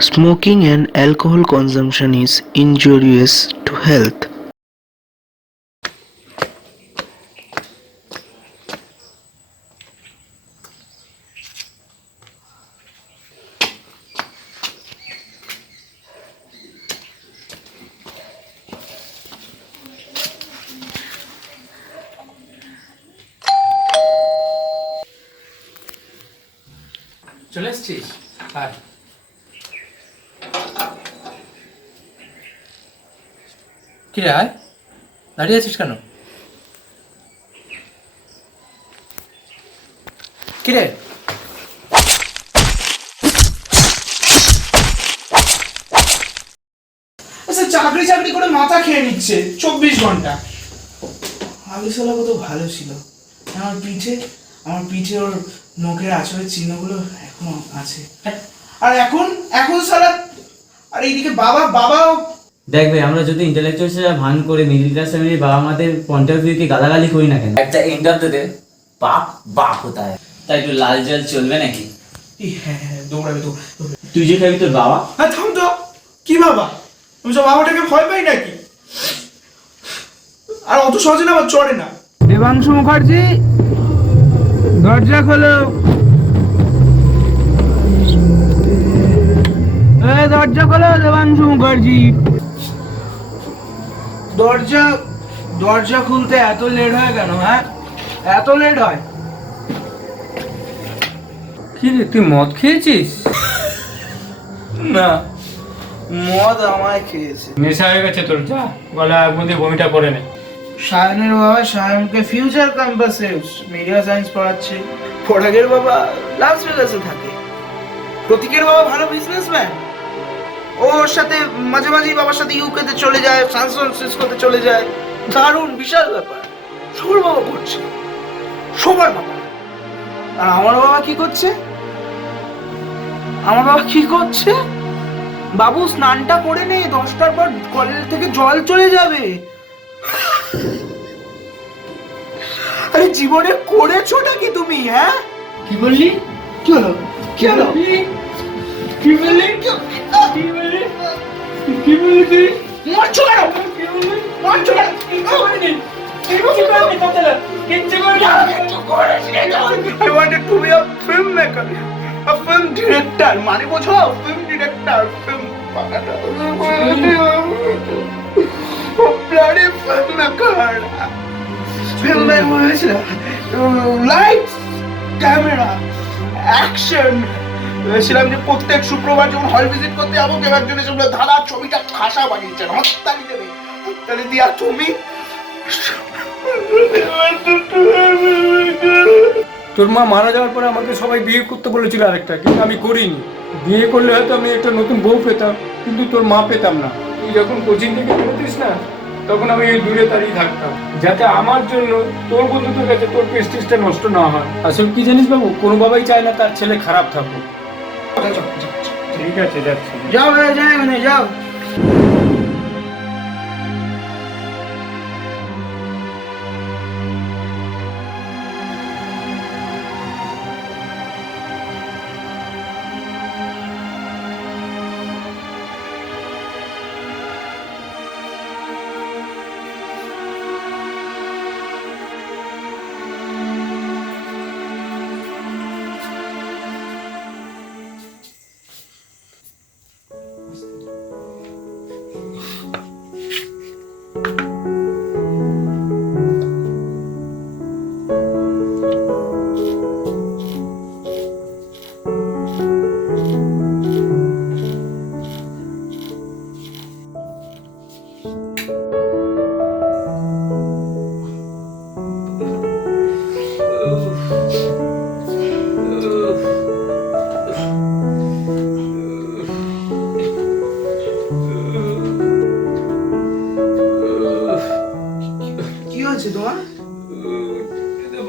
Smoking and alcohol consumption is injurious to health. চলে এসছিস? আর কি রে, আয়, দাঁড়িয়ে আছিস কেন? কি রে? আচ্ছা, চাকরি চাকরি করে মাথা খেয়ে নিচ্ছে 24 ঘন্টা। আগে শালা কত ভালো ছিল। আমার পিঠে ওর নখের আঁচড়ের চিহ্নগুলো এখনো আছে। আর এখন এখন শালা, আর এইদিকে বাবাও দেখ ভাই, আমরা যদি ইন্টেলেকচুয়াল সেটা ভান করে মিডিল ক্লাস ফ্যামিলির বাবা মাদের পয়েন্ট অফ ভিউকে গালাগালি করি না কেন, একটা এন্ড অফ দ্য ডে বাপ বাপ হতা হয়। তাই একটু লাল জল চলবে নাকি? হ্যাঁ, দৌড়াবে তো। তুই যে খাবি তোর বাবা। হ্যাঁ, থাম তো। কি বাবা? আমি সব বাবাটাকে ভয় পাই নাকি? আর অত সহজে না আমার চড়ে না। দেবাংশু মুখার্জি, দরজা খোলো। দরজা খোলো দেবাংশু মুখার্জি। দরজা খুলতে এত লেট হয় কেন? হ্যাঁ, এত লেট হয়? কি রে, তুই মদ খেয়েছিস? না, মদ আমায় খেয়েছে। নেশা হয়ে গেছে তোর, যা গলা মধ্যে বমিটা করে নে। সায়নের বাবা সায়নকে ফিউচার ক্যাম্পাসে মিডিয়া সায়েন্স পড়াচ্ছে। পরাগের বাবা লাস ভেগাসে থাকে। প্রতীকের বাবা ভালো বিজনেসম্যান। ওর সাথে মাঝে মাঝেই বাবার সাথে ইউকেতে চলে যায়, সান ফ্রান্সিসকোতে চলে যায়। দারুণ, বিশাল ব্যাপার। সবার বাবা করছে, সবার বাবা। আর আমার বাবা কি করছে? বাবু স্নানটা করে নে, 10টার পর কলের থেকে জল চলে যাবে। আরে জীবনে করেছোটা কি তুমি? হ্যাঁ, কি বললি? কি হলো? কি বললি? তুই মারছো কেন? মারছো কেন? I wanted to be a filmmaker, a film director. মানে বোঝো, film director, film bloody filmmaker. Film হয়েছিল, lights, camera, action. ভেবেছিলাম যে প্রত্যেক শুক্রবার যখন হল ভিজিট করতে যাবো, কেউ একজন এসে বলে ধারা ছবিটা খাসা বানিয়েছেন, হাততালি দেবে। হাততালি দিয়া তুমি তোর মা মারা যাওয়ার পরে আমাকে সবাই বিয়ে করতে বলেছিল আরেকটা, কিন্তু আমি করিনি। বিয়ে করলে হয়তো আমি একটা নতুন বউ পেতাম, কিন্তু তোর মা পেতাম না। তুই যখন কোচিং থেকে বেরোতিস না, তখন আমি দূরে দাঁড়িয়ে থাকতাম, যাতে আমার জন্য তোর বন্ধুদের কাছে তোর প্রেস্টিজটা নষ্ট না হয়। আসলে কি জানিস বাবু, কোনো বাবাই চায় না তার ছেলে খারাপ থাকুক। ঠিক আছে, যাচ্ছি। যাও।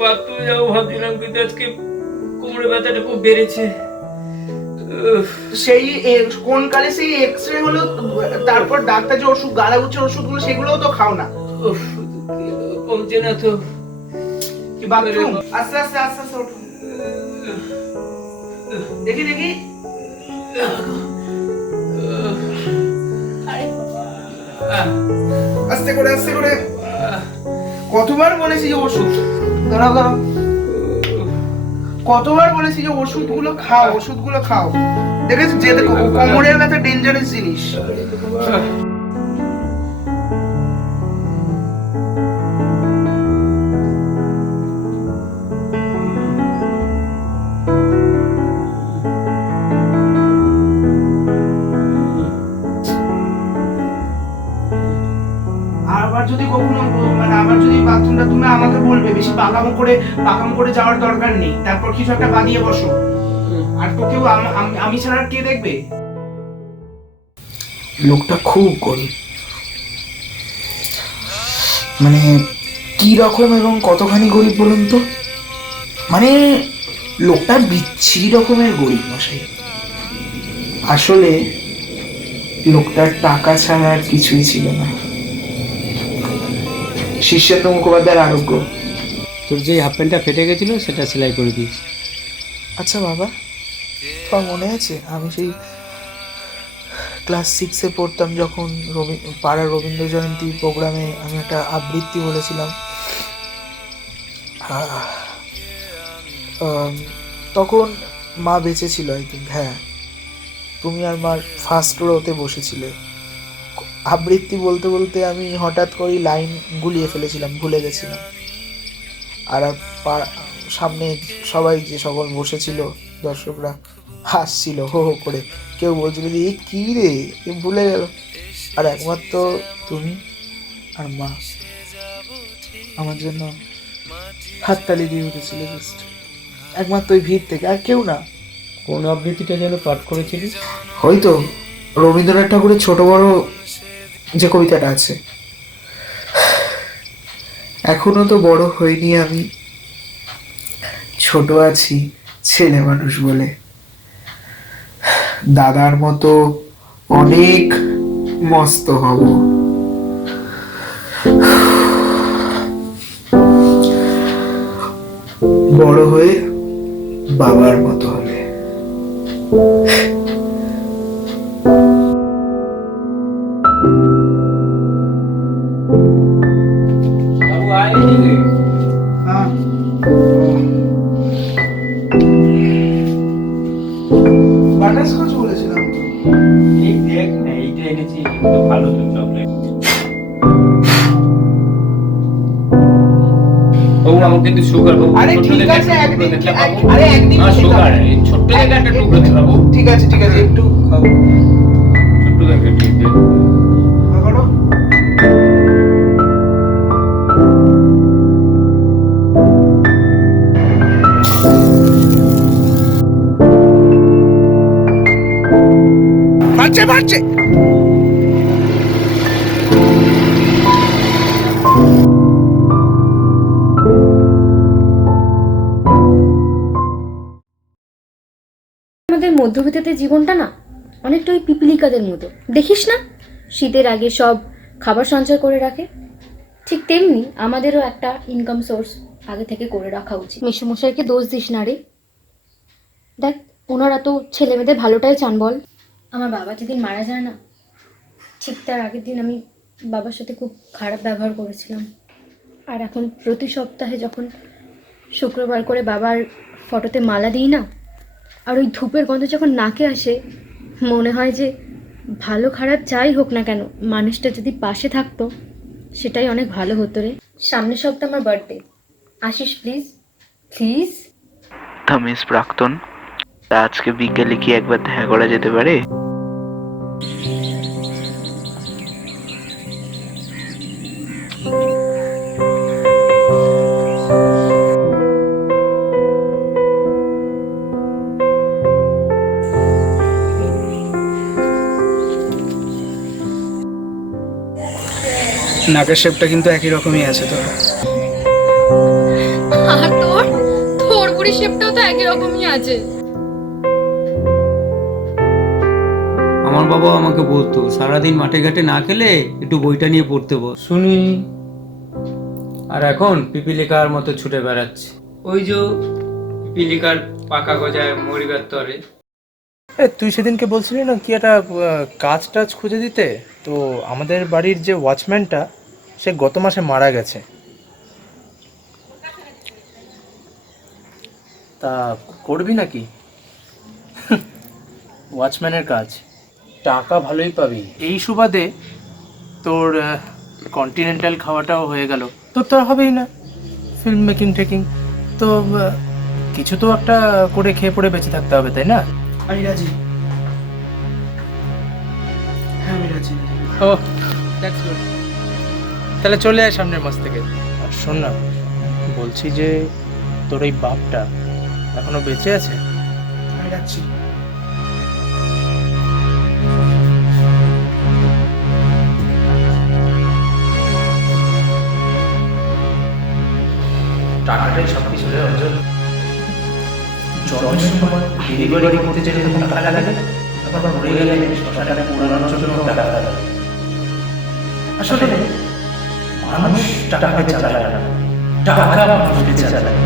বাথরুমে যাবো ভাবছিলাম, কিন্তু আজকে কোমরে ব্যথাটা খুব বেড়েছে। সেই কোন কালে সেই এক্সরে হলো, তারপর ডাক্তার যে ওষুধ গালাগুচ্ছের ওষুধগুলো সেগুলোও তো খাও না। কমছে না তো। কি বাথরুম? আস্তে আস্তে আস্তে আস্তে ওঠো। দেখি আস্তে করে আস্তে করে। কতবার বলেছি যে ওষুধ, দাঁড়াও দাঁড়াও, কতবার বলেছি যে ওষুধগুলো খাও, ওষুধগুলো খাও। দেখেছি যে দেখো, কোমরের ব্যথা ডেঞ্জারাস জিনিস। আবার যদি কখনো মানে আবার যদি বাথরুমটা তুমি আমাকে বলবে, বেশি পাকামো করে যাওয়ার দরকার নেই। তারপর কিছু একটা বানিয়ে বসো। আর তো কেউ আমি ছাড়া আর কে দেখবে? লোকটা খুব গরিব, মানে কি রকম এবং কতখানি গরিব বলুন তো? মানে লোকটা বিচ্ছিরি রকমের গরিব মশাই। আসলে লোকটার টাকা ছাড়া আর কিছুই ছিল না। শীর্ষেন্দ্র মুখোপাধ্যায়ের আরোগ্য। তোর যে হাফ প্যান্টটা ফেটে গেছিল সেটা সেলাই করে দিয়েছি। আচ্ছা বাবা, তোমার মনে আছে আমি সেই ক্লাস 6-এ পড়তাম যখন পাড়ার রবীন্দ্র জয়ন্তী প্রোগ্রামে আমি একটা আবৃত্তি বলেছিলাম? তখন মা বেঁচে ছিল, আই থিঙ্ক। হ্যাঁ, তুমি আর মার ফার্স্ট রোতে বসেছিলে। আবৃত্তি বলতে বলতে আমি হঠাৎ করে লাইন গুলিয়ে ফেলেছিলাম, ভুলে গেছিলাম। আর সামনে সবাই যে সকল বসেছিল দর্শকরা হাসছিল হো হো করে। কেউ বলছিল যে এই কী রে, এ ভুলে গেল। আর একমাত্র তুমি আর মা আমার জন্য হাততালি দিয়ে উঠেছিল, জাস্ট একমাত্র ওই ভিড় থেকে, আর কেউ না। কোন আবৃত্তিটা যেন পাঠ করেছিলি? হয়তো রবীন্দ্রনাথ ঠাকুরের ছোট বড় যে কবিতাটা আছে। এখনো তো বড় হইনি আমি, ছোট আছি ছেলে মানুষ বলে। দাদার মতো অনেক মস্ত হব। বড় হয়ে বাবার মতো হবে। বাটারস্কচ বলেছিলাম তো। এই দেখ না, এইটা এনেছি, ভালো তো চকলেট। বাবু আমাকে কিন্তু সুগার বাবু। আরে ঠিক আছে, একদিন সুগার এই ছোট্ট জায়গা একটা টুকরো দিন বাবু। ঠিক আছে একটু খাও। ছোট্ট জায়গা ঠিক আছে। করো। বাড়ছে আমাদের মধ্যবিত্তদের জীবনটা না অনেকটা ওই পিপিলিকাদের মতো, দেখিস না শীতের আগে সব খাবার সঞ্চয় করে রাখে। ঠিক তেমনি আমাদেরও একটা ইনকাম সোর্স আগে থেকে করে রাখা উচিত। মেসোমশাইকে দোষ দিস না রে, দেখ ওনারা তো ছেলে মেয়েদের ভালোটাই চান বল। আমার বাবা যেদিন মারা যায় না, ঠিক তার আগের দিন আমি বাবার সাথে খুব খারাপ ব্যবহার করেছিলাম। আর এখন প্রতি সপ্তাহে যখন শুক্রবার করে বাবার ফটোতে মালা দিই না, আর ওই ধূপের গন্ধ যখন নাকে আসে, মনে হয় যে ভালো খারাপ যাই হোক না কেন, মানুষটা যদি পাশে থাকতো সেটাই অনেক ভালো হতো রে। সামনের সপ্তাহে আমার বার্থডে, আসিস প্লিজ প্লিজ। তা মিস প্রাক্তন, তা আজকে বিকেলে কি একবার দেখা করা যেতে পারে? নাকের শেপটা কিন্তু একই রকমই আছে তোর। আর তোর বুড়ি শেপটাও তো একই রকমই আছে। আমার বাবা আমাকে বলতো সারাদিন মাঠে ঘাটে না খেলে একটু বইটা নিয়ে পড়তে বল। শুনি, আর এখন পিপিলিকার মতো ছুটে বেড়াচ্ছে। ওই যে পিপিলিকার পাকা গজায় মরিবার তরে। তুই সেদিনকে বলছিলি না কি একটা কাজ টাজ খুঁজে দিতে, তো আমাদের বাড়ির যে ওয়াচম্যানটা সে গত মাসে মারা গেছে। তা করবি নাকি ওয়াচম্যানের কাজ? টাকা ভালোই পাবি। এই সুবাদে তোর কন্টিনেন্টাল খাওয়াটাও হয়ে গেল। তোর তো আর হবেই না ফিল্ম মেকিং টেকিং, তো কিছু তো একটা করে খেয়ে পড়ে বেঁচে থাকতে হবে, তাই না? আমি রাজি। হ্যাঁ আমি রাজি। ও দ্যাটস গুড। তাহলে চলে আয় সামনের মাস থেকে। আর শোন না, বলছি যে তোর এই বাপটা এখনো বেঁচে আছে? আমি রাজি। টাকাটাই সব কিছু রে অর্জুন। জন্মের সময় ডেলিভারি করতে যে টাকা লাগে, তারপর মরে গেলে শ্মশানে পুরানোর জন্য টাকা লাগে। আসলে মানুষ টাকাকে চালায় না, টাকা মানুষকে চালায়।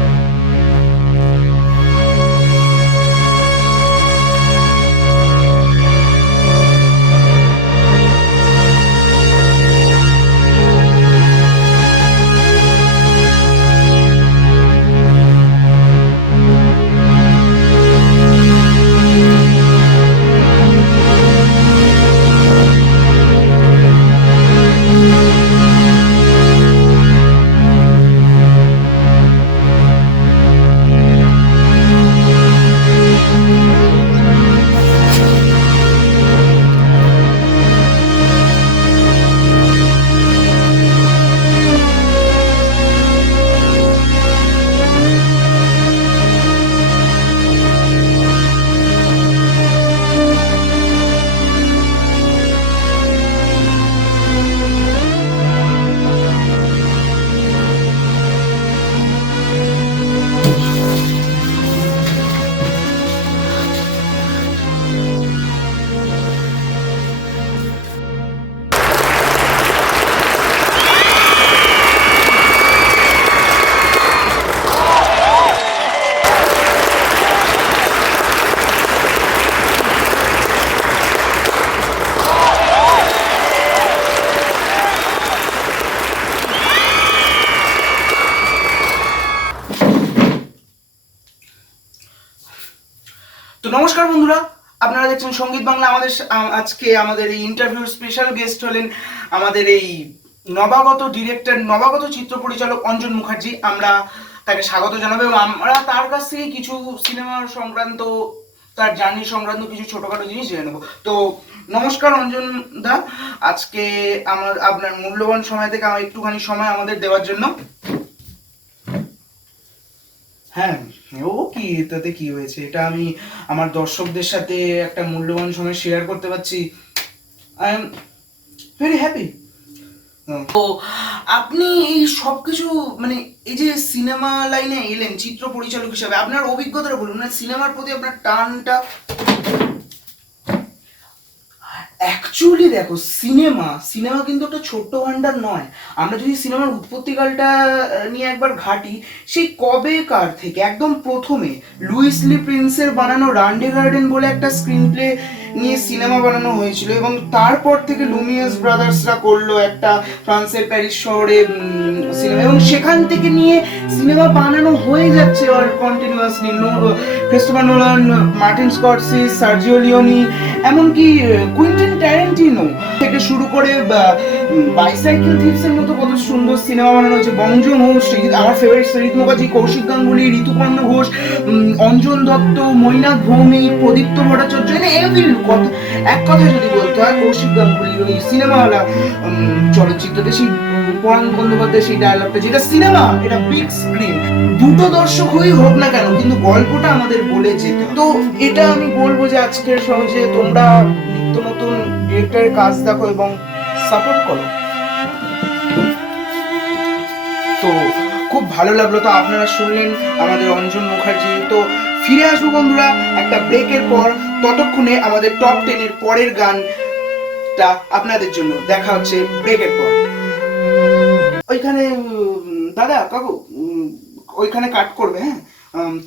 তো নমস্কার বন্ধুরা, আপনারা দেখছেন সঙ্গীত বাংলা। আজকে আমাদের এই ইন্টারভিউ স্পেশাল গেস্ট হলেন আমাদের এই নবাগত ডিরেক্টর, নবাগত চিত্র পরিচালক অঞ্জন মুখার্জি। আমরা তাকে স্বাগত জানাবো এবং আমরা তার কাছ থেকে কিছু সিনেমার সংক্রান্ত, তার জার্নি সংক্রান্ত কিছু ছোটখাটো জিনিস জেনে নেবো। তো নমস্কার অঞ্জন দা, আজকে আপনার মূল্যবান সময় থেকে আমার একটুখানি সময় আমাদের দেওয়ার জন্য। হ্যাঁ, ও কি, তাতে কি হয়েছে, এটা আমি আমার দর্শকদের সাথে একটা মূল্যবান সময় শেয়ার করতে পারছি। I am very happy. তো আপনি এই সব কিছু, মানে এই যে সিনেমা লাইনে এলেন চিত্র পরিচালক হিসাবে, আপনার অভিজ্ঞতাটা বলুন, মানে সিনেমার প্রতি আপনার টানটা। অ্যাকচুয়ালি দেখো, সিনেমা কিন্তু একটা ছোট্ট ভান্ডার নয়। আমরা যদি সিনেমার উৎপত্তিকালটা নিয়ে একবার ঘাঁটি, সেই কবেকার থেকে একদম প্রথমে লুইস লি প্রিন্সের বানানো রান্ডে গার্ডেন বলে একটা স্ক্রিন প্লে নিয়ে সিনেমা বানানো হয়েছিল, এবং তারপর থেকে লুমিয়াস ব্রাদার্সরা করলো একটা ফ্রান্সের প্যারিস শহরে সিনেমা, এবং সেখান থেকে নিয়ে সিনেমা বানানো হয়ে যাচ্ছে all continuously. Christopher Nolan, Martin Scorsese, Sergio Leone, এমনকি কুইন্টিন ট্যারেন্টিনো থেকে শুরু করে বাইসাইকেল থিপসের মতো কত সুন্দর সিনেমা বানানো হয়েছে। বং জুন-হো, আমার ফেভারিট সরিত মুখার্জি, কৌশিক গাঙ্গুলি, ঋতুপর্ণ ঘোষ, অঞ্জন দত্ত, মৈনাক ভৌমিক, প্রদীপ্ত ভট্টাচার্য, এক কথা যদি বলতে হয়, কৌশিক গাঙ্গুলির ওই সিনেমাওয়ালা চলচ্চিত্রতে সেই পরাণ বন্দ্যোপাধ্যায় সেই ডায়লগটা, যেটা সিনেমা, এটা বিগ স্ক্রিন, দুটো দর্শক হয়েই হোক না কেন, কিন্তু গল্পটা আমাদের বলে যেতে। তো এটা আমি বলবো যে আজকের সহজে তোমরা নিত্য নতুন ডিরেক্টরের কাজ দেখো এবং সাপোর্ট করো। তো খুব ভালো লাগলো। তো আপনারা শুনলেন আমাদের অঞ্জন মুখার্জি। তো ফিরে আসবো বন্ধুরা একটা ব্রেকের পর। ততক্ষণে আমাদের টপ 10 এর পরের গানটা আপনাদের জন্য। দেখা হচ্ছে ব্রেকের পর। ওইখানে দাদা কাকু ওইখানে কাট করবে। হ্যাঁ,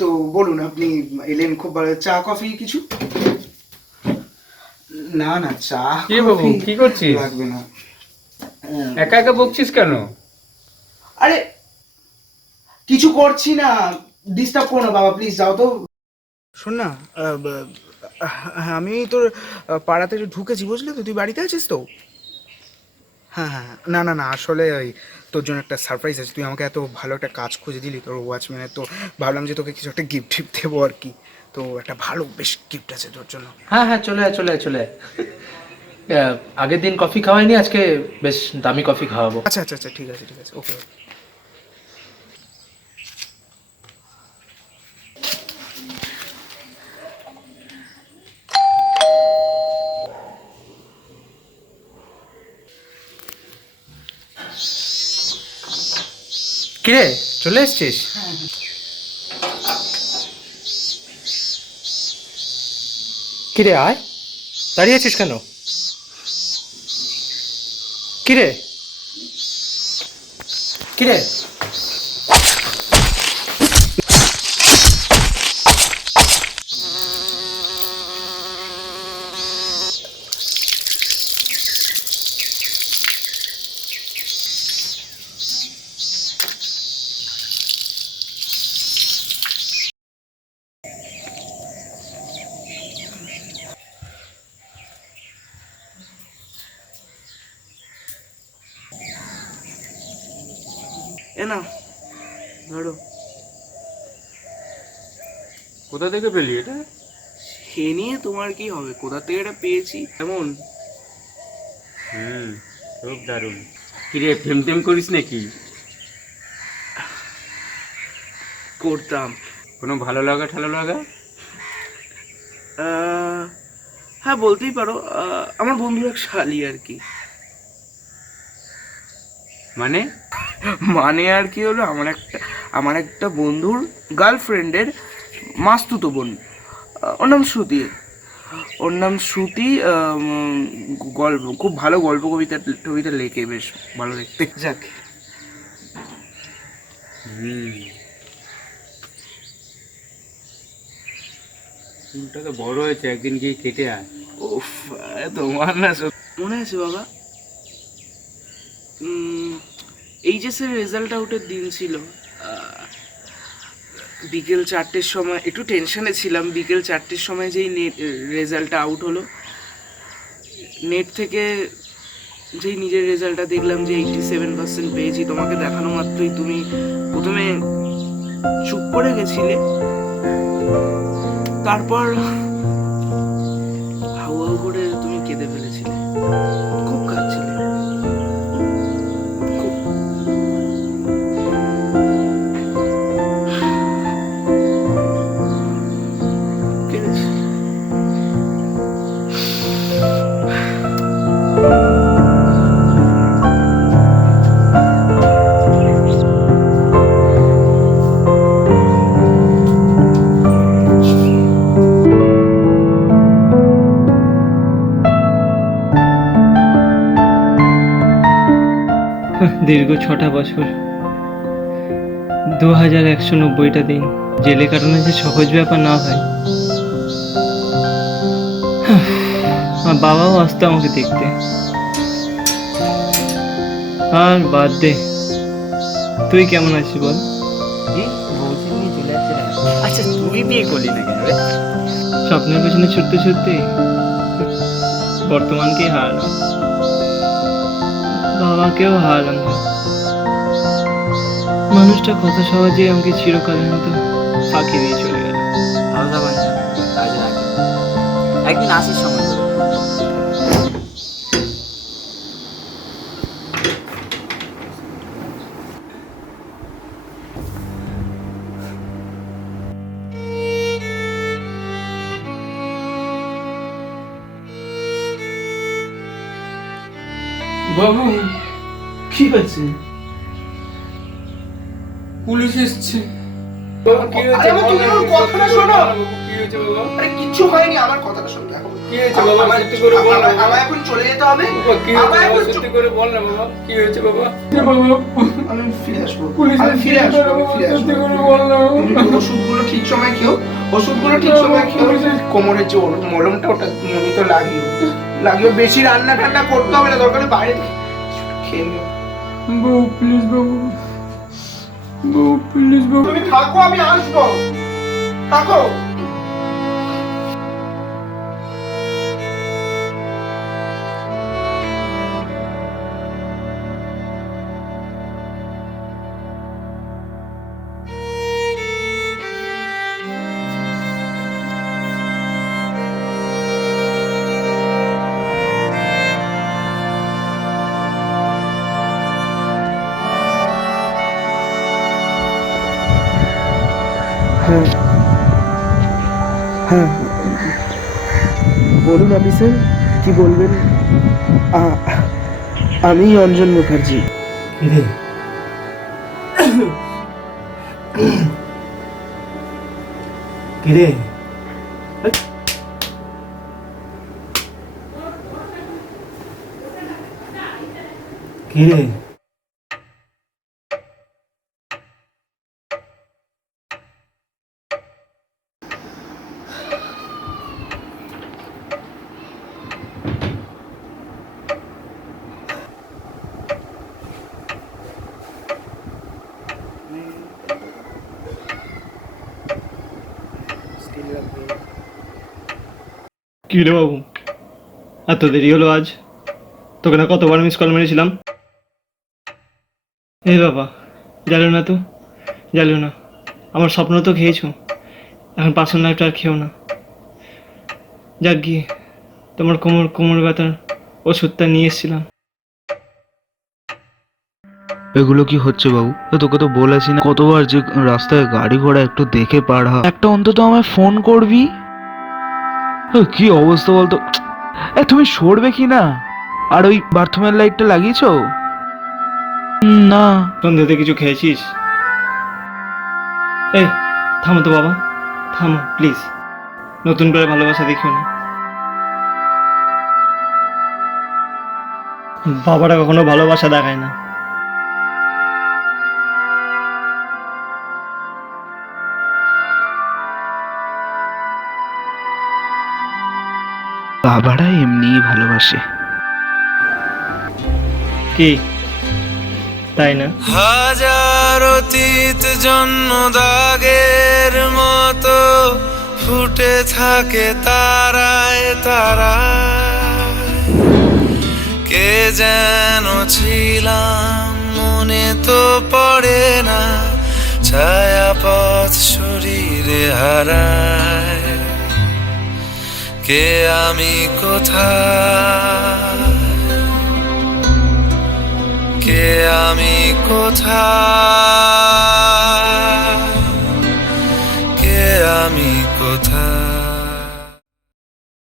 তো বলুন, আপনি এলেন, খুব ভালো, চা কফি কিছু? না না, চা কি বাবু, কফি কি করছিস? লাগবে না। একা একা বকছিস কেন? আরে কিছু করছি না, ডিস্টার্ব করো না বাবা, প্লিজ যাও তো। শোন না, আমি তোর পাড়াতে ঢুকেছি, বুঝলি তো? তুই বাড়িতে আছিস তো? হ্যাঁ হ্যাঁ, না না না, আসলে ওই তোর জন্য একটা সারপ্রাইজ আছে। তুই আমাকে এত ভালো একটা কাজ খুঁজে দিলি তোর ওয়াচম্যানের, তো ভাবলাম যে তোকে কিছু একটা গিফট টিফট দেবো আর কি। তো একটা ভালো বেশ গিফট আছে তোর জন্য। হ্যাঁ হ্যাঁ, চলে আয় চলে আয় চলে আয়। আগের দিন কফি খাওয়াইনি, আজকে বেশ দামি কফি খাওয়াবো। আচ্ছা আচ্ছা আচ্ছা, ঠিক আছে ঠিক আছে, ওকে। কিরে, চলে এসছিস? কিরে আয়, দাঁড়িয়ে আছিস কেন? কিরে কিরে, এ না ধরো। কোথা থেকে পেলি এটা? সে নিয়ে তোমার কি হবে, কোথা থেকে এটা পেয়েছি এমন। খুব দারুণ। কিরে, প্রেম টেম করিস নাকি? করতাম। কোনো ভালো লাগা ঠালো লাগা? হ্যাঁ বলতেই পারো, আমার বন্ধুর এক শালি আর কি। মানে? মানে আর কি হলো, আমার একটা বন্ধুর গার্লফ্রেন্ডের মাস্তুতো বোন, ওর নাম শ্রুতি। গল্প খুব ভালো, গল্প কবিতা টবিতা লেখে, বেশ ভালো দেখতে। যাক, চুলটা তো বড় হয়েছে, একদিন গিয়ে কেটে আয়। উফ, তোমার না মনে আছে বাবা, এইচএসের রেজাল্ট আউটের দিন ছিল, বিকেল 4টের সময়। একটু টেনশনে ছিলাম। বিকেল 4টের সময় যেই রেজাল্টটা আউট হলো, নেট থেকে যেই নিজের রেজাল্টটা দেখলাম যে 87% পেয়েছি, তোমাকে দেখানো মাত্রই তুমি প্রথমে চুপ করে গেছিলে, তারপর হাউ হাউ করে তুমি কেঁদে ফেলেছিলে, খুব কাঁদছিলে, খুব। কেঁদেছিলে। দীর্ঘ 6টা বছর, 2190টা দিন জেলে কাটানো যে সহজ ব্যাপার না ভাই। আমার বাবাও আসতো আমাকে দেখতে। আর বাদ দে, তুই কেমন আছিস বল? আচ্ছা, তুই বিয়ে করলি না কেন রে? স্বপ্নের পেছনে ছুটতে ছুটতে বর্তমানকেই হারালাম, বাবাকেও হারালাম। মানুষটা কত সহজে আমাকে চিরকালের মতো ফাঁকি দিয়ে চলে গেল। ভালো থাকবেন, কাজে রাখি, একদিন আসিস সময় করে। বাবু, কি হয়েছে? পুলিশ এসছে। বাবা, কি হয়েছে? আরে বাবা, তুমি আমার কথাটা শোনো। বাবু, কি হয়েছে বাবা? আরে কিচ্ছু হয়নি, আমার কথাটা শোনো। দেখো কি হয়েছে বাবা? সত্যি করে বল না বাবা। আমার এখন চলে যেতে হবে। বাবা, কি হয়েছে আমার বাবা? এখন সত্যি করে বল না বাবা, কি হয়েছে বাবা? আমি ফিরে আসবো, পুলিশ আমি ফিরে আসবো, আমি ফিরে আসবো। সত্যি করে বল না বাবা। তুমি ওষুধগুলো ঠিক সময় খেও, ওষুধগুলো ঠিক সময় খেও। কোমরের যে মলমটা, ওটা নিয়মিত লাগিও। লাগবে বেশি রান্না ঠান্না করতে হবে না, দরকার হলে বাইরে থেকে খেয়ে নিও। বউ প্লিজ বাবু, বউ প্লিজ বাবু। তুমি থাকো, আমি আসবো, থাকো। হ্যাঁ হ্যাঁ, বলুন অফিসার, কি বলবেন? আমি অঞ্জন মুখার্জি। কিরে কিরে কিরে কি রে বাবু, এত দেরি হলো আজ? তোকে না কতবার মিস কল মেরেছিলাম। এই বাবা, জ্বালিও না তো, জ্বালিও না। আমার স্বপ্ন তো খেয়েছো, এখন পার্সোনাল লাইফটা আর খেও না। যাক গিয়ে তোমার কোমর ব্যথার ওষুধটা নিয়ে এসেছিলাম। এগুলো কি হচ্ছে বাবু? তোকে তো বলেছি না কতবার যে রাস্তায় গাড়ি ঘোড়া একটু দেখে পাড়া, একটা অন্তত আমায় ফোন করবি। কি অবস্থা বলতো? তুমি সরবে কি না? আর ওই বাথরুমের লাইটটা লাগিয়েছো? না। সন্ধ্যেতে কিছু খেয়েছিস? এই থামো তো বাবা, থামো প্লিজ। নতুন করে ভালোবাসা দেখিও না। বাবারা কখনো ভালোবাসা দেখায় না। বাবারা এমনিই ভালোবাসে। কি তাই না? হাজার অতীত জন্ম দাগের মতো ফুটে থাকে তারায় তারায়, কে যেন ছিলাম মনে তো পড়ে না, ছায়াপথ শরীরে হারায়, কে আমি কোথায়, কে আমি কোথায়, কে আমি কোথায়।